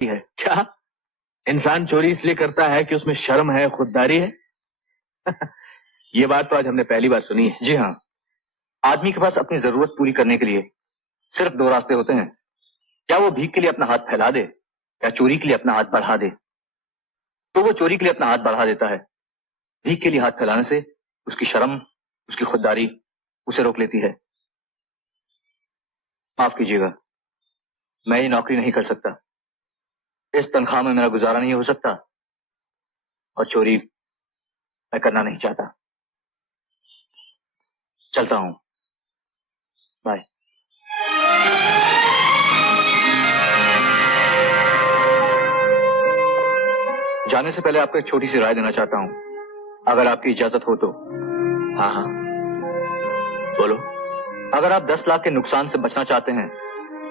है क्या? इंसान चोरी इसलिए करता है कि उसमें शर्म है, खुददारी है? ये बात तो आज हमने पहली बार सुनी है। जी हाँ, आदमी के पास अपनी जरूरत पूरी करने के लिए सिर्फ दो रास्ते होते हैं। क्या वो भीख के लिए अपना हाथ फैला दे या चोरी के लिए अपना हाथ बढ़ा दे। तो वो चोरी के लिए अपना हाथ बढ़ा देता है। भीख के लिए हाथ फैलाने से उसकी शर्म, उसकी खुददारी उसे रोक लेती है। माफ कीजिएगा, मैं ये नौकरी नहीं कर सकता। इस तनख्वाह में मेरा गुजारा नहीं हो सकता और चोरी मैं करना नहीं चाहता। चलता हूं, बाय। जाने से पहले आपको एक छोटी सी राय देना चाहता हूं, अगर आपकी इजाजत हो तो। हाँ हाँ, बोलो। अगर आप 10 लाख के नुकसान से बचना चाहते हैं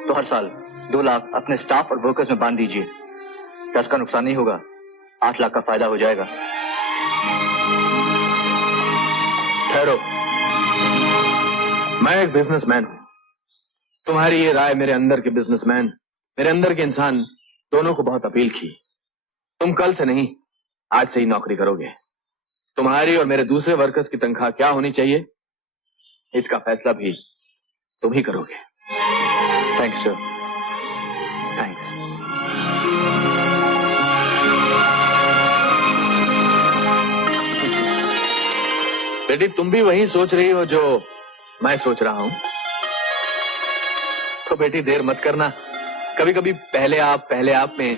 तो हर साल 2 लाख अपने स्टाफ और वर्कर्स में बांध दीजिए। 10 का नुकसान नहीं होगा, 8 लाख का फायदा हो जाएगा। ठहरो, मैं एक बिजनेसमैन हूं। तुम्हारी ये राय मेरे अंदर के बिजनेसमैन, मेरे अंदर के इंसान दोनों को बहुत अपील की। तुम कल से नहीं, आज से ही नौकरी करोगे। तुम्हारी और मेरे दूसरे वर्कर्स की तनख्वाह क्या होनी चाहिए, इसका फैसला भी तुम ही करोगे। Thanks sir, thanks. बेटी, तुम भी वही सोच रही हो जो मैं सोच रहा हूं। तो बेटी देर मत करना, कभी कभी पहले आप में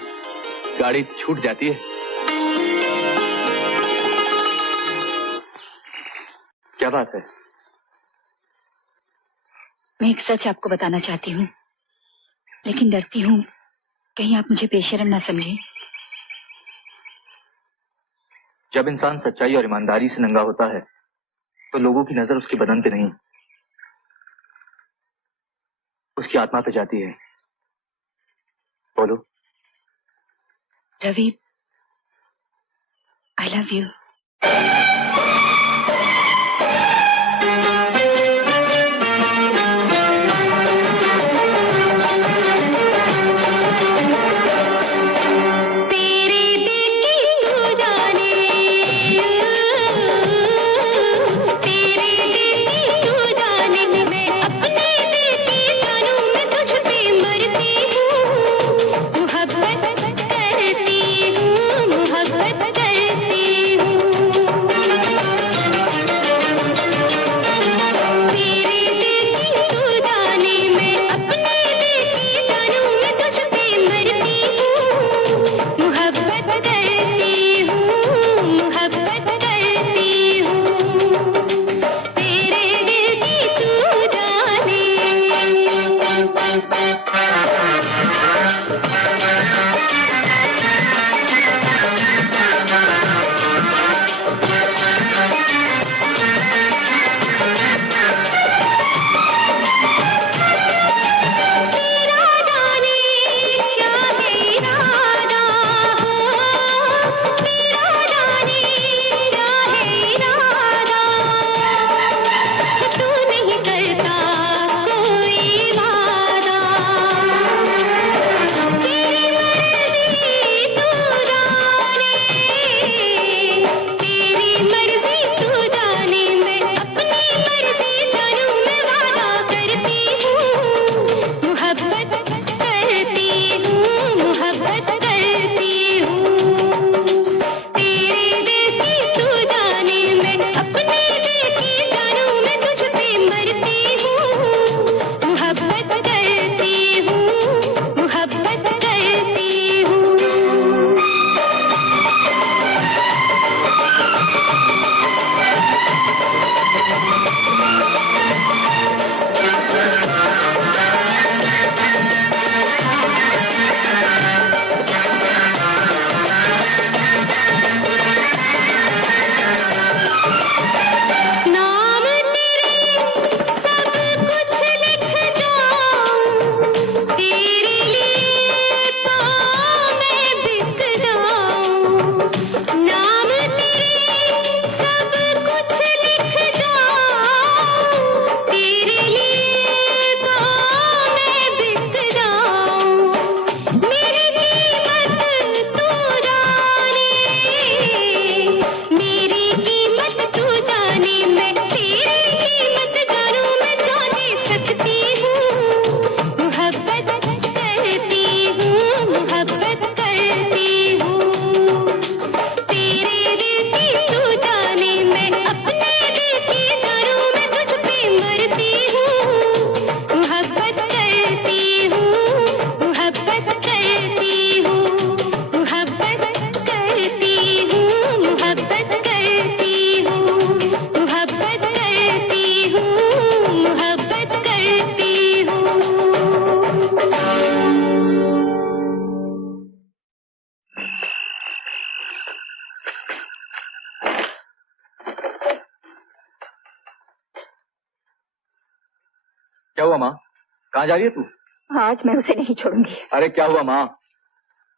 गाड़ी छूट जाती है। क्या बात है? मैं एक सच आपको बताना चाहती हूँ, लेकिन डरती हूँ कहीं आप मुझे बेशर्म ना समझें। जब इंसान सच्चाई और ईमानदारी से नंगा होता है तो लोगों की नजर उसके बदन पे नहीं, उसकी आत्मा पे जाती है। बोलो। Ravi, I love you. करती हूँ। क्या हुआ माँ? कहाँ जा रही है तू? आज मैं उसे नहीं छोड़ूंगी। अरे क्या हुआ माँ?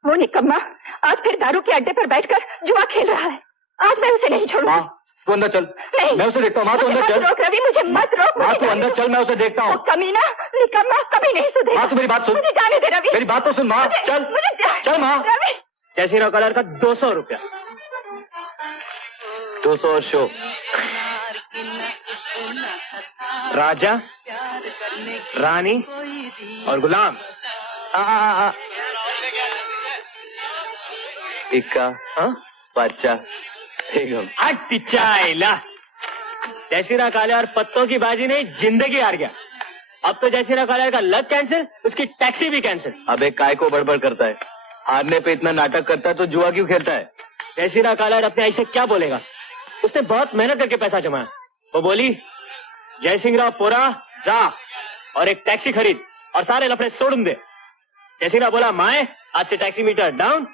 वो निकम्मा आज फिर दारू के अड्डे पर बैठकर जुआ खेल रहा है। आज मैं उसे नहीं छोड़ूंगी। माँ तू अंदर चल। नहीं, मैं उसे देखता हूँ। माँ तू अंदर चल। रोक रवि, मुझे मत रोक। माँ तू अंदर चल, मैं उसे देखता हूँ। कमीना निकम्मा कभी नहीं सुधरेगा। माँ तू मेरी बात सुन। मुझे जाने दे रवि। मेरी बात तो सुन माँ। चल चल माँ। रवि कैसीनो कलर का 200 रुपया। 200 और शो। राजा, रानी और गुलाम। इक्का, बच्चा, बेगम। चाइला जयसीरा काले और पत्तों की बाजी ने जिंदगी हार गया। अब तो जयसीरा काले का लक कैंसिल, उसकी टैक्सी भी कैंसिल। अबे काय को बड़बड़ करता है? हारने पे इतना नाटक करता है तो जुआ क्यों खेलता है? जयसीरा काले अपने ऐसे क्या बोलेगा? उसने बहुत मेहनत करके पैसा जमाया। वो बोली जय सिंह राव पोरा जा और एक टैक्सी खरीद और सारे लफड़े छोड़ दे। जय सिंह राव बोला माए आज से टैक्सी मीटर डाउन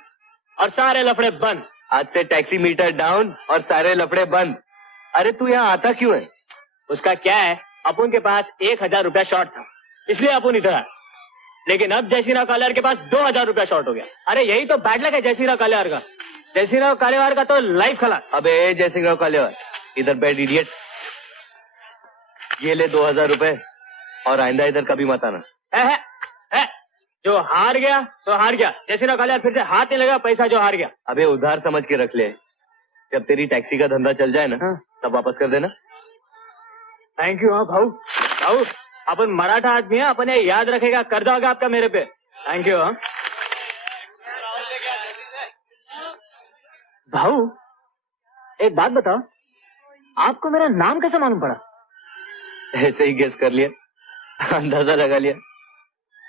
और सारे लफड़े बंद। आज से टैक्सी मीटर डाउन और सारे लफड़े बंद। अरे तू यहाँ आता क्यों है? उसका क्या है, अपुन के पास 1000 रुपया शॉर्ट था इसलिए अपुन इधर आया। लेकिन अब जयसिंह कालेवार के पास 2000 रुपया शॉर्ट हो गया। अरे यही तो बैड लक है जयसिंह कालेवार का। जयसिंह कालेवार का तो लाइफ खलास। अबे जयसिंह कालेवार इधर बैठ इडियट। ये ले 2000 रुपए और आइंदा इधर कभी मत आना। है। जो हार गया सो हार गया। जयसिंह कालेवार फिर से हाथ नहीं लगा पैसा जो हार गया। अबे उधार समझ के रख ले, जब तेरी टैक्सी का धंधा चल जाए ना तब वापस कर देना। Thank you. हाँ भाऊ भाऊ अपन मराठा आदमी है, अपन ये याद रखेगा, कर दोगे आपका मेरे पे। Thank you. हाँ भाऊ एक बात बताओ, आपको मेरा नाम कैसे मालूम पड़ा? ऐसे ही गेस कर लिया, अंदाजा लगा लिया।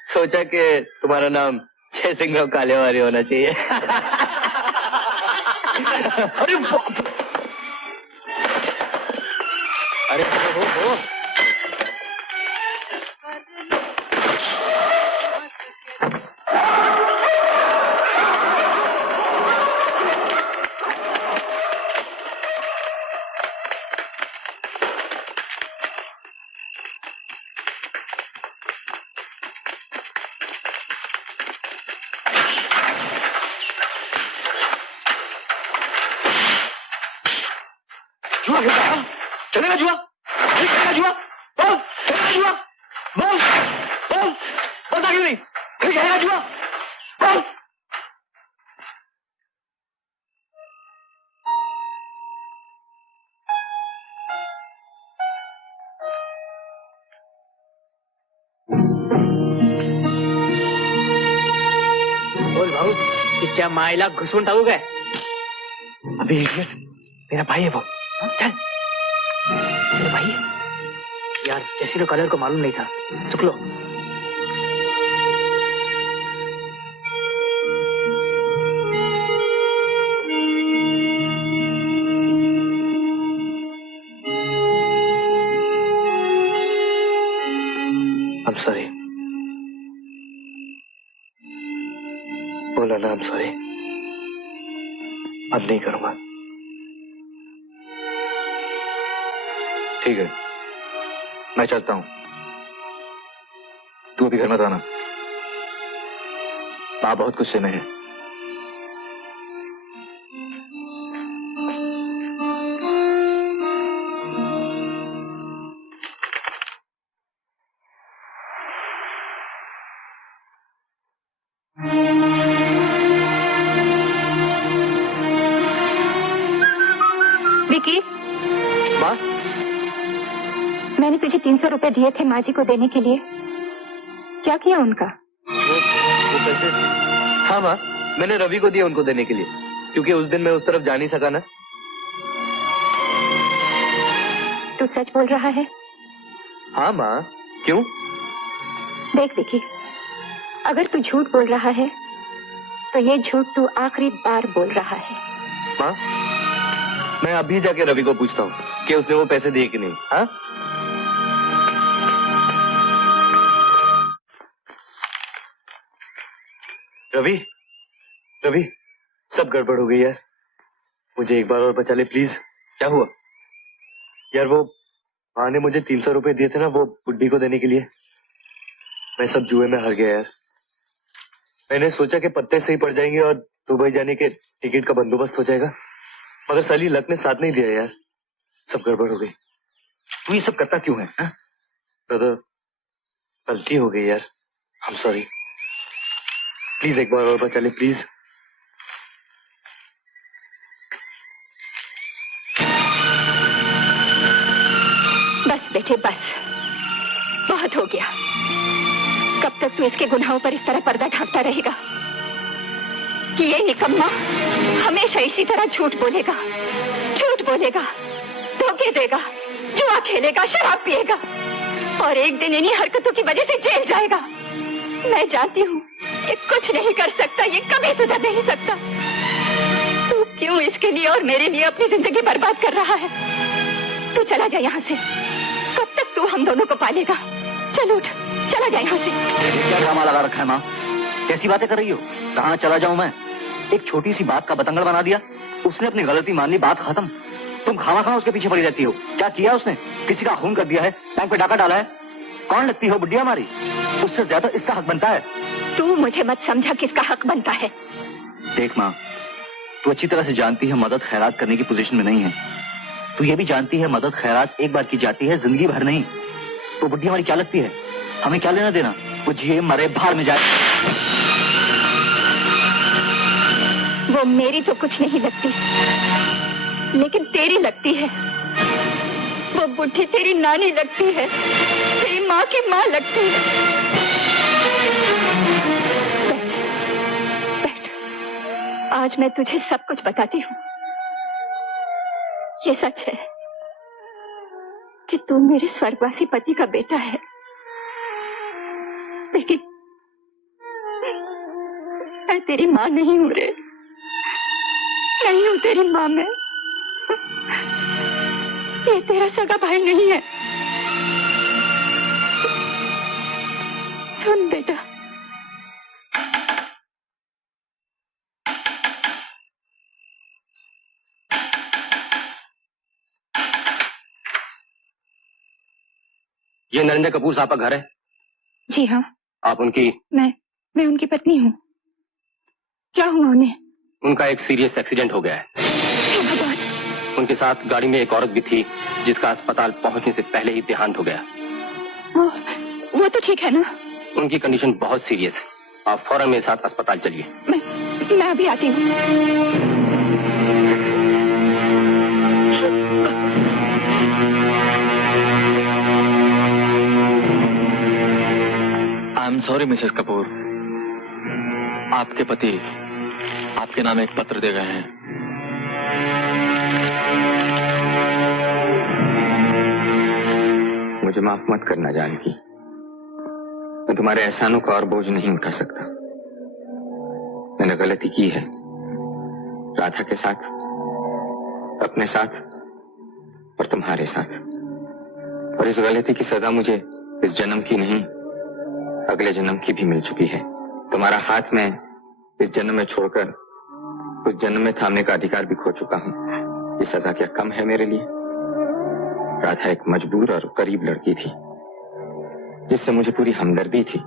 सोचा कि तुम्हारा नाम जयसिंह कालेवार होना चाहिए। अरे हो। जुआ चलेगा जुआ? चलेगा जुआ? बोल चलेगा जुआ? बोल बोल बोलता क्यों नहीं? चलेगा जुआ? बोल। बोल भाऊ तिच्या मायला घुसून टाकू काय? अबे इडियट, मेरा भाई है वो। चल मेरे भाई यार, जयसिंह कलर को मालूम नहीं था। चुक लो। I'm sorry. बोला ना I'm sorry. अब नहीं करूंगा। ठीक है मैं चलता हूँ, तू अभी घर मत आना। माँ बहुत गुस्से में है। विकी, माँ मैंने तुझे 300 रुपए दिए थे माँ जी को देने के लिए, क्या किया उनका? वो पैसे? हाँ माँ, मैंने रवि को दिया उनको देने के लिए, क्योंकि उस दिन मैं उस तरफ जा नहीं सका ना। तू सच बोल रहा है? हाँ माँ, क्यों? देख विकी, अगर तू झूठ बोल रहा है तो ये झूठ तू आखिरी बार बोल रहा है। माँ, मैं अभी जाके रवि को पूछता हूँ कि उसने वो पैसे दिए कि नहीं। हाँ रवि, रवि, सब गड़बड़ हो गई यार, मुझे एक बार और बचा ले प्लीज। क्या हुआ? यार वो माँ ने मुझे 300 रुपए दिए थे ना वो बुड्ढी को देने के लिए, मैं सब जुए में हार गया यार। मैंने सोचा कि पत्ते से ही पड़ जाएंगे और दुबई जाने के टिकट का बंदोबस्त हो जाएगा, मगर साली लक ने साथ नहीं दिया यार, सब गड़बड़ हो गई। तू ये सब करता क्यों है? दादा गलती हो गई यार, I'm सॉरी। प्लीज एक बार और बचा ले प्लीज। बस बेटे बस, बहुत हो गया। कब तक तू इसके गुनाहों पर इस तरह पर्दा ढांकता रहेगा कि ये निकम्मा हमेशा इसी तरह झूठ बोलेगा, धोखे देगा, जुआ खेलेगा, शराब पिएगा और एक दिन इन्हीं हरकतों की वजह से जेल जाएगा। मैं जानती हूँ ये कुछ नहीं कर सकता, ये कभी सुधर नहीं सकता। तू क्यों इसके लिए और मेरे लिए अपनी जिंदगी बर्बाद कर रहा है? तू चला जा यहाँ से। कब तक तू हम दोनों को पालेगा? चल उठ, चला जा यहाँ से। क्या ड्रामा लगा रखा है माँ? कैसी बातें कर रही हो? कहाँ चला जाऊं मैं? एक छोटी सी बात का बतंगड़ बना दिया। उसने अपनी गलती मान ली, बात खत्म। तुम खामा उसके पीछे पड़ी रहती हो। क्या किया उसने? किसी का खून कर दिया है, बैंक पे डाका डाला है। कौन लगती हो बुढ़िया हमारी? उससे ज्यादा इसका हक बनता है। तू मुझे मत समझा किसका हक बनता है। देख माँ, तू अच्छी तरह से जानती है मदद खैरात करने की पोजीशन में नहीं है। तू ये भी जानती है मदद खैरात एक बार की जाती है, जिंदगी भर नहीं। तो बुढ़ी हमारी क्या लगती है? हमें क्या लेना देना? वो जिए मरे भाड़ में जाए। वो मेरी तो कुछ नहीं लगती, लेकिन तेरी लगती है। वो बुढ़ी तेरी नानी लगती है, तेरी माँ की माँ लगती है। बैठ, बैठ। आज मैं तुझे सब कुछ बताती हूँ। ये सच है कि तू मेरे स्वर्गवासी पति का बेटा है, लेकिन मैं तेरी माँ नहीं हूँ रे, नहीं हूँ तेरी माँ मैं। ये तेरा सगा भाई नहीं है। सुन बेटा, ये नरेंद्र कपूर साहब का घर है? जी हाँ। आप उनकी? मैं उनकी पत्नी हूँ। क्या हुआ उन्हें? उनका एक सीरियस एक्सीडेंट हो गया है। हे भगवान! उनके साथ गाड़ी में एक औरत भी थी जिसका अस्पताल पहुंचने से पहले ही देहांत हो गया। वो तो ठीक है ना? उनकी कंडीशन बहुत सीरियस है, आप फौरन मेरे साथ अस्पताल चलिए। मैं अभी आती हूँ। I am sorry Mrs Kapoor, आपके पति आपके नाम एक पत्र दे गए हैं। मुझे माफ मत करना जानकी, मैं तुम्हारे एहसानों का और बोझ नहीं उठा सकता। मैंने गलती की है, राधा के साथ, अपने साथ और तुम्हारे साथ। और इस गलती की सजा मुझे इस जन्म की नहीं, अगले जन्म की भी मिल चुकी है। तुम्हारा हाथ मैं इस जन्म में छोड़कर उस जन्म में थामने का अधिकार भी खो चुका हूं। ये सजा क्या कम है मेरे लिए? राधा एक मजबूर और गरीब लड़की थी जिससे मुझे पूरी हमदर्दी थी।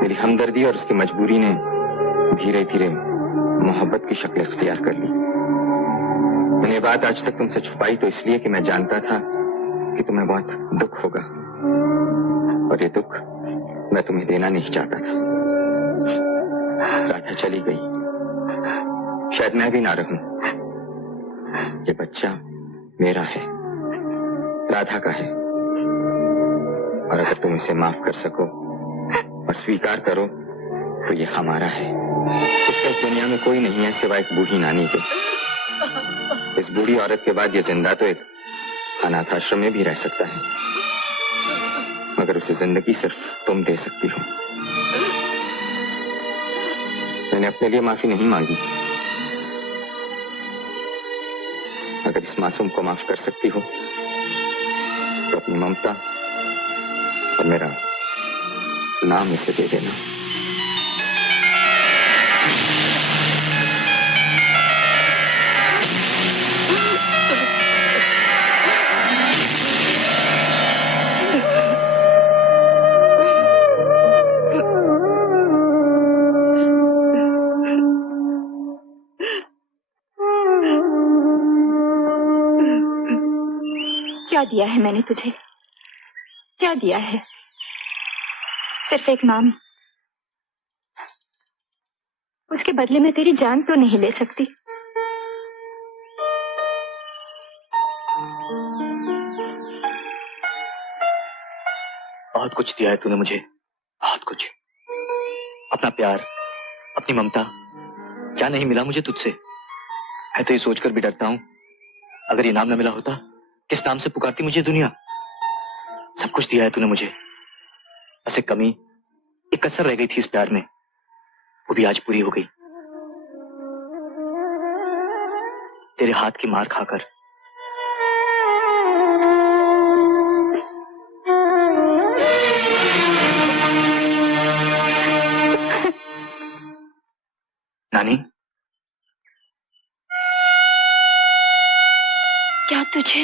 मेरी हमदर्दी और उसकी मजबूरी ने धीरे धीरे मोहब्बत की शक्ल इख्तियार कर ली। मैंने ये बात आज तक तुमसे छुपाई तो इसलिए कि मैं जानता था कि तुम्हें बहुत दुख होगा, और ये दुख मैं तुम्हें देना नहीं चाहता था। राधा चली गई, शायद मैं भी ना रहूं। ये बच्चा मेरा है, राधा का है, और अगर तुम इसे माफ कर सको और स्वीकार करो तो ये हमारा है। इसका इस दुनिया में कोई नहीं है सिवाय एक बूढ़ी नानी के। इस बूढ़ी औरत के बाद ये जिंदा तो एक अनाथ आश्रम में भी रह सकता है, मगर उसे जिंदगी सिर्फ तुम दे सकती हो। मैंने अपने लिए माफी नहीं मांगी। अगर इस मासूम को माफ कर सकती हो तो अपनी ममता और मेरा नाम इसे दे देना। क्या दिया है मैंने तुझे? क्या दिया है? सिर्फ एक नाम। उसके बदले में तेरी जान तो नहीं ले सकती। बहुत कुछ दिया है तूने मुझे, बहुत कुछ। अपना प्यार, अपनी ममता, क्या नहीं मिला मुझे तुझसे? मैं तो ये सोचकर भी डरता हूं, अगर ये नाम न मिला होता, किस नाम से पुकारती मुझे दुनिया? सब कुछ दिया है तूने मुझे, बस एक कमी, एक कसर रह गई थी इस प्यार में, वो भी आज पूरी हो गई। तेरे हाथ की मार खाकर। नानी, क्या तुझे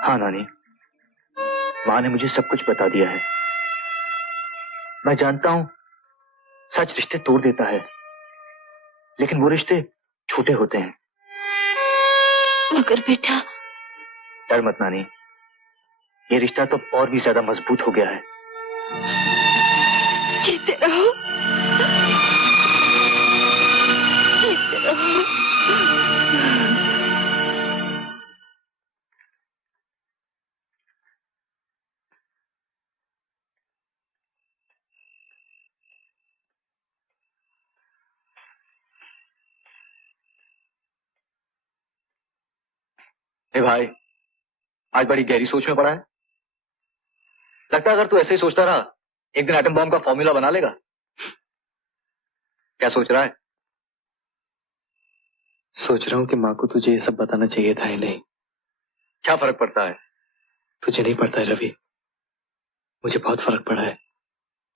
हाँ नानी, माँ ने मुझे सब कुछ बता दिया है। मैं जानता हूं सच रिश्ते तोड़ देता है, लेकिन वो रिश्ते छोटे होते हैं। मगर बेटा। डर मत नानी, ये रिश्ता तो और भी ज्यादा मजबूत हो गया है। जीते रहो, जीते रहो। ए भाई, आज बड़ी गहरी सोच में पड़ा है। लगता है अगर तू ऐसे ही सोचता रहा, एक दिन एटम बॉम्ब का फॉर्मूला बना लेगा। क्या सोच रहा है? सोच रहा हूँ कि माँ को तुझे ये सब बताना चाहिए था या नहीं। क्या फर्क पड़ता है? तुझे नहीं पड़ता है रवि, मुझे बहुत फर्क पड़ा है।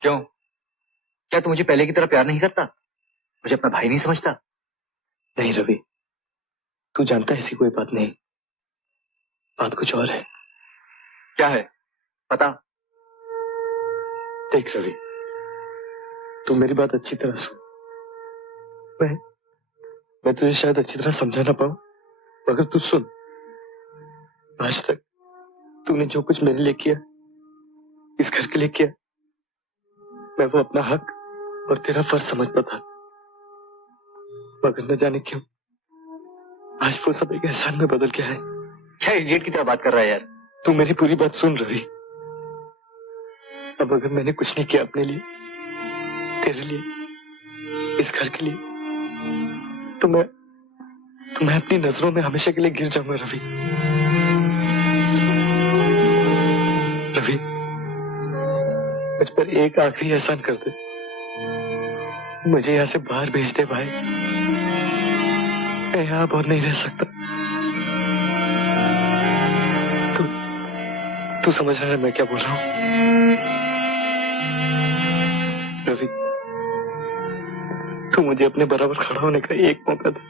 क्यों? क्या तू मुझे पहले की तरह प्यार नहीं करता? मुझे अपना भाई नहीं समझता? नहीं रवि, तू जानता है ऐसी कोई बात नहीं, बात कुछ और है। क्या है? पता। देख रवि, तू मेरी बात अच्छी तरह सुन। मैं तुझे शायद अच्छी तरह समझा ना पाऊं, मगर तू सुन। आज तक तूने जो कुछ मेरे लिए किया, इस घर के लिए किया, मैं वो अपना हक और तेरा फर्ज समझता था, मगर न जाने क्यों आज वो सब एक एहसान में बदल गया है। क्या इडियट की तरह बात कर रहा है यार? तू मेरी पूरी बात सुन रवि। अब अगर मैंने कुछ नहीं किया अपने लिए, तेरे लिए, इस घर के लिए, तो मैं अपनी नजरों में हमेशा के लिए गिर जाऊंगा रवि। रवि, मुझ पर एक आखिरी एहसान कर दे, मुझे यहाँ से बाहर भेज दे भाई। मैं यहाँ अब और नहीं रह सकता। तू समझ रहा है मैं क्या बोल रहा हूँ? रवि, तू मुझे अपने बराबर खड़ा होने का एक मौका दे।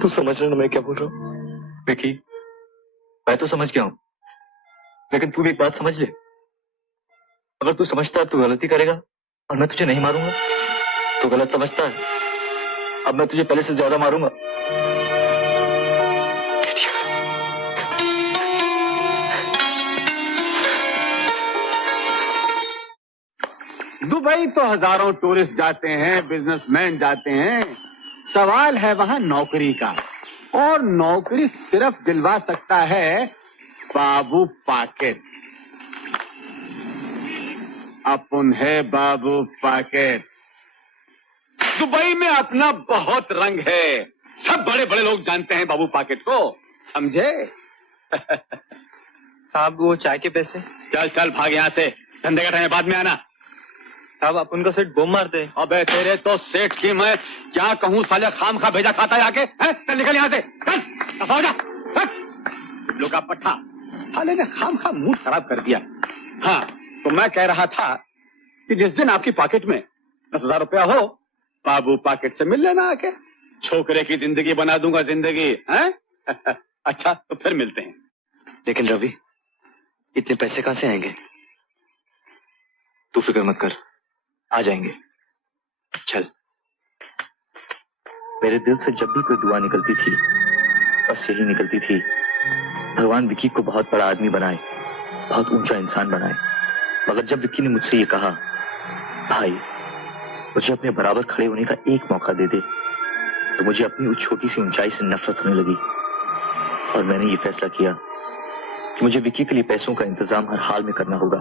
तू समझ रहा है ना मैं क्या बोल रहा हूँ? विकी, मैं तो समझ गया हूं, लेकिन तू भी एक बात समझ ले। अगर तू समझता है तू गलती करेगा और मैं तुझे नहीं मारूंगा, तो गलत समझता है, अब मैं तुझे पहले से ज्यादा मारूंगा। दुबई तो हजारों टूरिस्ट जाते हैं, बिजनेसमैन जाते हैं। सवाल है वहां नौकरी का, और नौकरी सिर्फ दिलवा सकता है बाबू पाकेट। अपन है बाबू पाकेट। दुबई में अपना बहुत रंग है, सब बड़े बड़े लोग जानते हैं बाबू पाकेट को, समझे? साहब वो चाय के पैसे। चल चल भाग यहाँ से, धंधे का टाइम बाद में आना। साहब आप उनका सेठ बम मार दे। अबे तेरे तो सेठ की मैं क्या कहूँ, साले खाम खा भेजा खाता है आके। चल निकल यहाँ से, चल दफा हो जा। लोग का पट्टा साले ने खाम खा मूड खराब कर दिया। हाँ तो मैं कह रहा था कि जिस दिन आपकी पॉकेट में 10,000 रुपया हो, बाबू पॉकेट से मिल लेना आके, छोकरे की जिंदगी बना दूंगा जिंदगी है। अच्छा तो फिर मिलते हैं। लेकिन रवि, इतने पैसे कहाँ से आएंगे? तू फिक्र मत कर, आ जाएंगे। चल। मेरे दिल से जब भी कोई दुआ निकलती थी, बस यही निकलती थी, भगवान विक्की को बहुत बड़ा आदमी बनाए, बहुत ऊंचा इंसान बनाए। मगर जब विक्की ने मुझसे ये कहा, भाई मुझे अपने बराबर खड़े होने का एक मौका दे दे, तो मुझे अपनी उस छोटी सी ऊंचाई से नफरत होने लगी। और मैंने ये फैसला किया कि मुझे विक्की के लिए पैसों का इंतजाम हर हाल में करना होगा,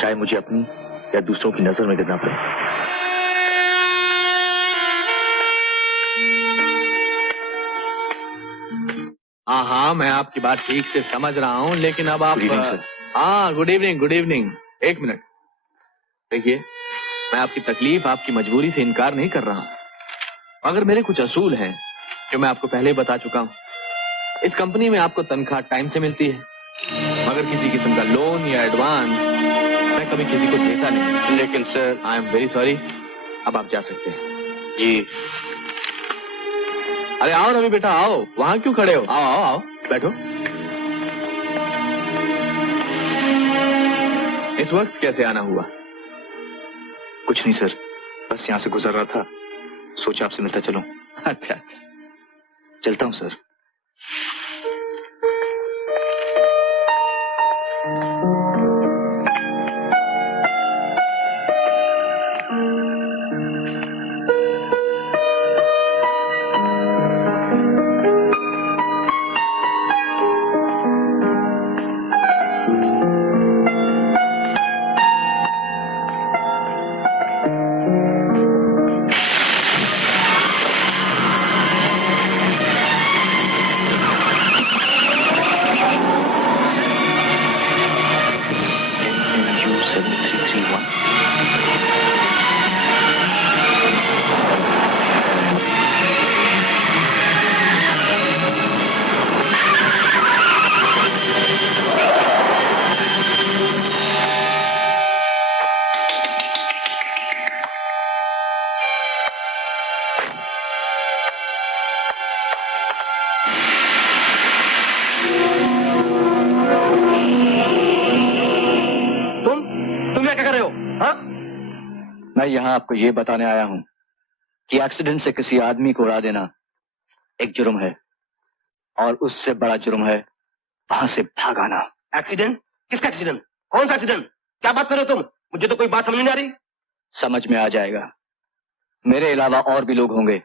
चाहे मुझे अपनी या दूसरों की नजर में गिरना पड़े। हाँ हाँ, मैं आपकी बात ठीक से समझ रहा हूँ, लेकिन अब आप... गुड इवनिंग सर। हाँ, गुड इवनिंग, गुड इवनिंग। एक मिनट देखिए, मैं आपकी तकलीफ, आपकी मजबूरी से इनकार नहीं कर रहा हूँ, मगर मेरे कुछ असूल हैं जो मैं आपको पहले ही बता चुका हूँ। इस कंपनी में आपको तनख्वाह टाइम से मिलती है, मगर किसी किस्म का लोन या एडवांस मैं कभी किसी को देता नहीं। लेकिन sir... I am very sorry, अब आप जा सकते हैं। जी। अरे आओ रवि बेटा, आओ। वहां क्यों खड़े हो? आओ आओ आओ, बैठो। इस वक्त कैसे आना हुआ? कुछ नहीं सर, बस यहाँ से गुजर रहा था, सोचा आपसे मिलता चलूं। अच्छा अच्छा, चलता हूँ सर। मैं यहाँ आपको ये बताने आया हूँ कि एक्सीडेंट से किसी आदमी को उड़ा देना एक जुर्म है, और उससे बड़ा जुर्म है वहां से भाग आना। एक्सीडेंट? किसका एक्सीडेंट? कौन सा एक्सीडेंट? क्या बात कर रहे हो तुम? मुझे तो कोई बात समझ नहीं आ रही। समझ में आ जाएगा। मेरे अलावा और भी लोग होंगे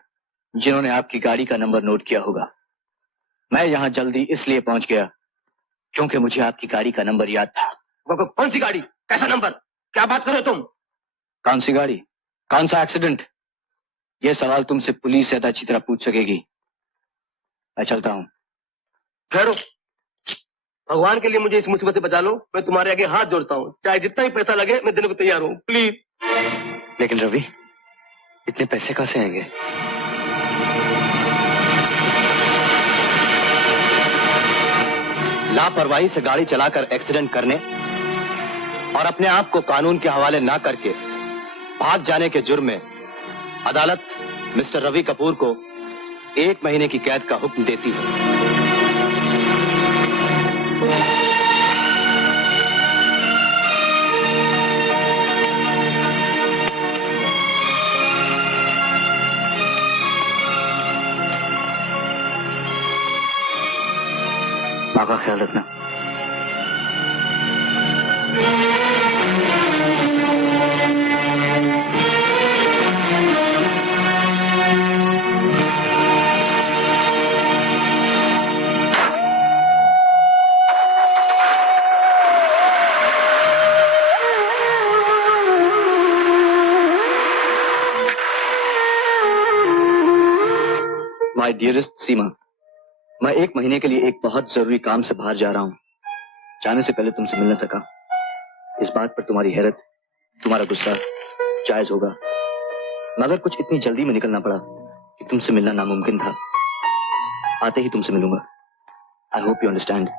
जिन्होंने आपकी गाड़ी का नंबर नोट किया होगा। मैं यहाँ जल्दी इसलिए पहुंच गया क्योंकि मुझे आपकी गाड़ी का नंबर याद था। कौन सी गाड़ी? कैसा नंबर? क्या बात कर रहे हो तुम? कौन सी गाड़ी? कौन सा एक्सीडेंट? ये सवाल तुमसे पुलिस ज्यादा अच्छी तरह पूछ सकेगी। मैं चलता हूँ। ठहरो, भगवान के लिए मुझे इस मुसीबत से बचा लो। मैं तुम्हारे आगे हाथ जोड़ता हूँ, चाहे जितना ही पैसा लगे मैं देने को तैयार हूँ, प्लीज। लेकिन रवि, इतने पैसे कहाँ से आएंगे? लापरवाही से गाड़ी चलाकर एक्सीडेंट करने और अपने आप को कानून के हवाले ना करके भाग जाने के जुर्म में अदालत मिस्टर रवि कपूर को 1 महीने की कैद का हुक्म देती है। माँ का ख्याल रखना। माय डियरेस्ट सीमा, मैं 1 महीने के लिए एक बहुत जरूरी काम से बाहर जा रहा हूं। जाने से पहले तुमसे मिल न सका। इस बात पर तुम्हारी हैरत, तुम्हारा गुस्सा जायज होगा, मगर कुछ इतनी जल्दी में निकलना पड़ा कि तुमसे मिलना नामुमकिन था। आते ही तुमसे मिलूंगा। I hope you understand.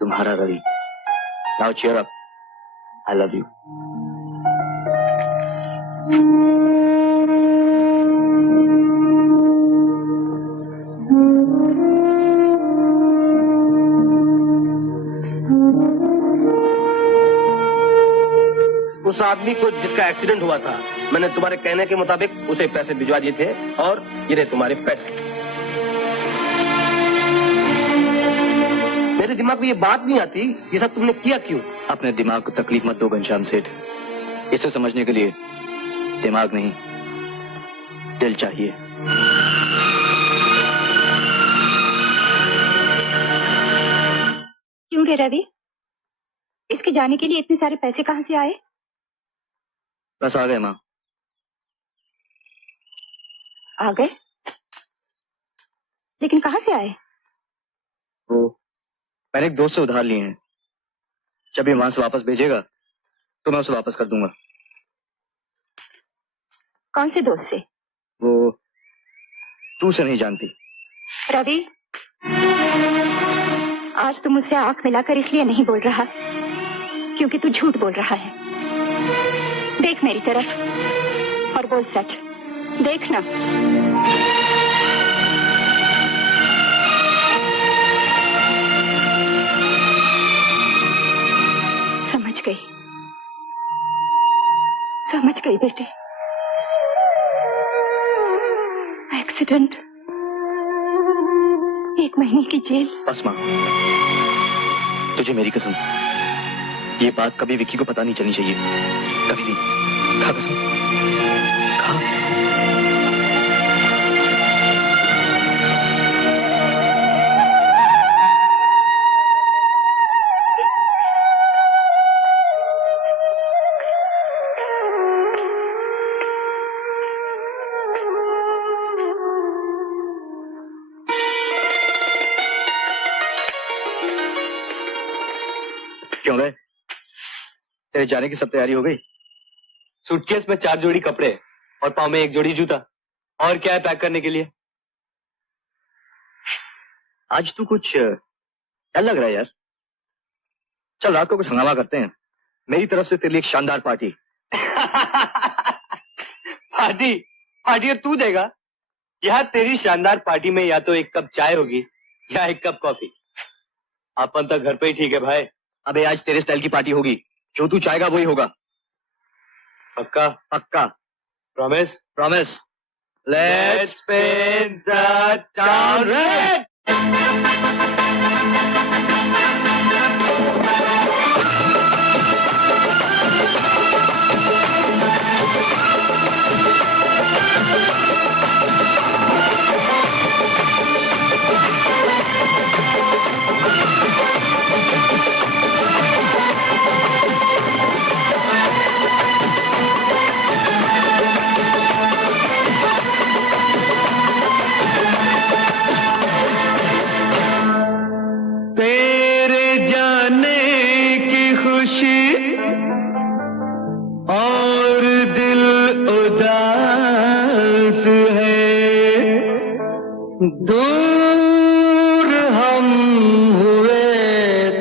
तुम्हारा Ravi. Now cheer up. I love you. उस आदमी को जिसका एक्सीडेंट हुआ था, मैंने तुम्हारे कहने के मुताबिक उसे पैसे भिजवा दिए थे और ये रहे तुम्हारे पैसे। मेरे दिमाग में ये बात नहीं आती, ये सब तुमने किया क्यों? अपने दिमाग को तकलीफ मत दो घनश्याम सेठ। इसे समझने के लिए दिमाग नहीं, दिल चाहिए। क्यों रे रवि, इसके जाने के लिए इतने सारे पैसे कहाँ से आए? बस आ गए माँ। आ गए? लेकिन कहाँ से आए? वो मैंने एक दोस्त से उधार लिए हैं। जब ये वहां से वापस भेजेगा तो मैं उसे वापस कर दूंगा। कौन से दोस्त से? वो तू से नहीं जानती। रवि, आज तू मुझसे आंख मिलाकर इसलिए नहीं बोल रहा क्योंकि तू झूठ बोल रहा है। देख मेरी तरफ और बोल सच। देखना। समझ गई बेटे। एक्सीडेंट, 1 महीने की जेल। बस माँ, तुझे मेरी कसम, ये बात कभी विक्की को पता नहीं चलनी चाहिए। कभी नहीं। खा कसम, खा। क्यों गए? तेरे जाने की सब तैयारी हो गई? सूटकेस में 4 जोड़ी कपड़े और पाँव में 1 जोड़ी जूता। और क्या है पैक करने के लिए? आज तू कुछ डल लग रहा है यार। चल रात को कुछ हंगामा करते हैं। मेरी तरफ से तेरे लिए एक शानदार पार्टी। पार्टी? पार्टी और तू देगा? यार तेरी शानदार पार्टी में या तो 1 कप चाय होगी या 1 कप कॉफी। अपन तो घर पे ही ठीक है भाई। अबे आज तेरे स्टाइल की पार्टी होगी। जो तू चाहेगा वही होगा। पक्का? पक्का। Promise? Promise. Let's paint the town red. दूर हम हुए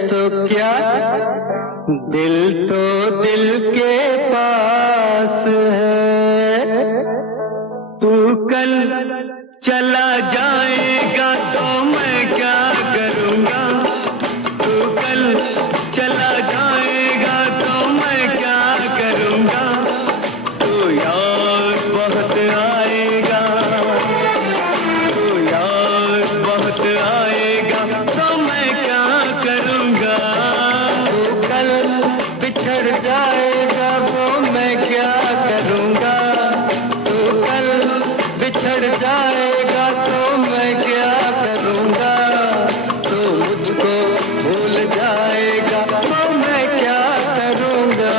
तो क्या, दिल तो दिल के पास है। तू कल चला जाएगा तो मैं क्या करूँगा, तू कल चला जाएगा तो मैं क्या करूँगा। तू याद बहुत आएगा, आएगा तो मैं क्या करूँगा। तू कल बिछड़ जाएगा वो मैं क्या करूँगा। तू कल बिछड़ जाएगा तो मैं क्या करूँगा। तू मुझको भूल जाएगा तो मैं क्या करूँगा।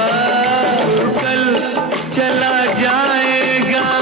तू कल चला जाएगा।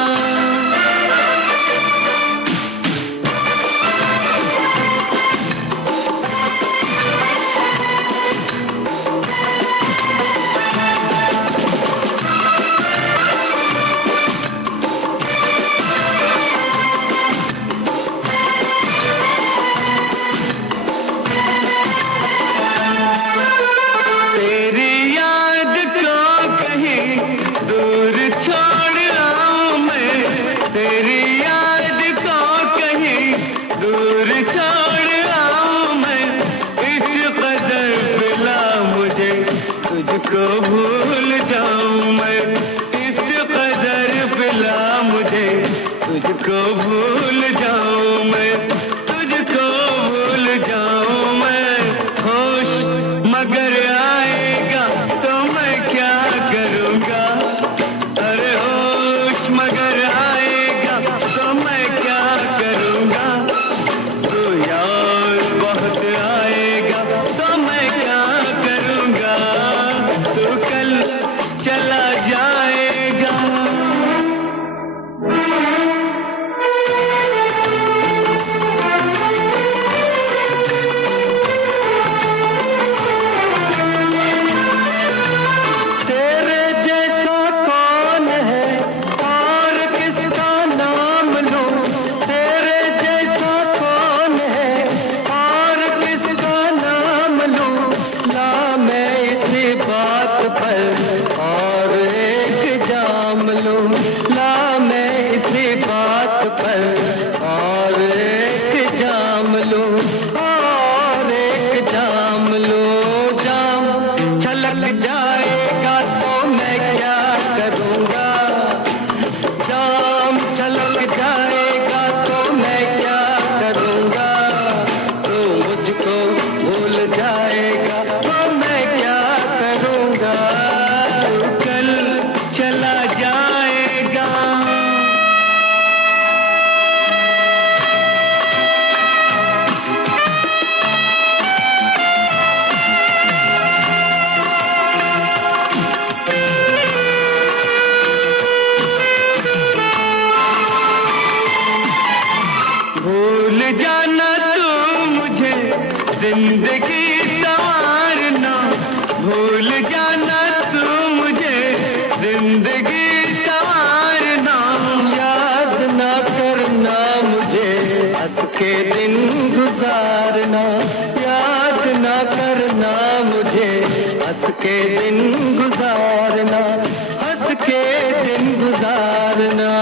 तुझको भूल जाऊं जिंदगी संवारना, भूल जाना तू मुझे, जिंदगी संवारना, याद ना करना मुझे, हंस के दिन गुजारना, याद ना करना मुझे, हंस के दिन गुजारना, हंस के दिन गुजारना।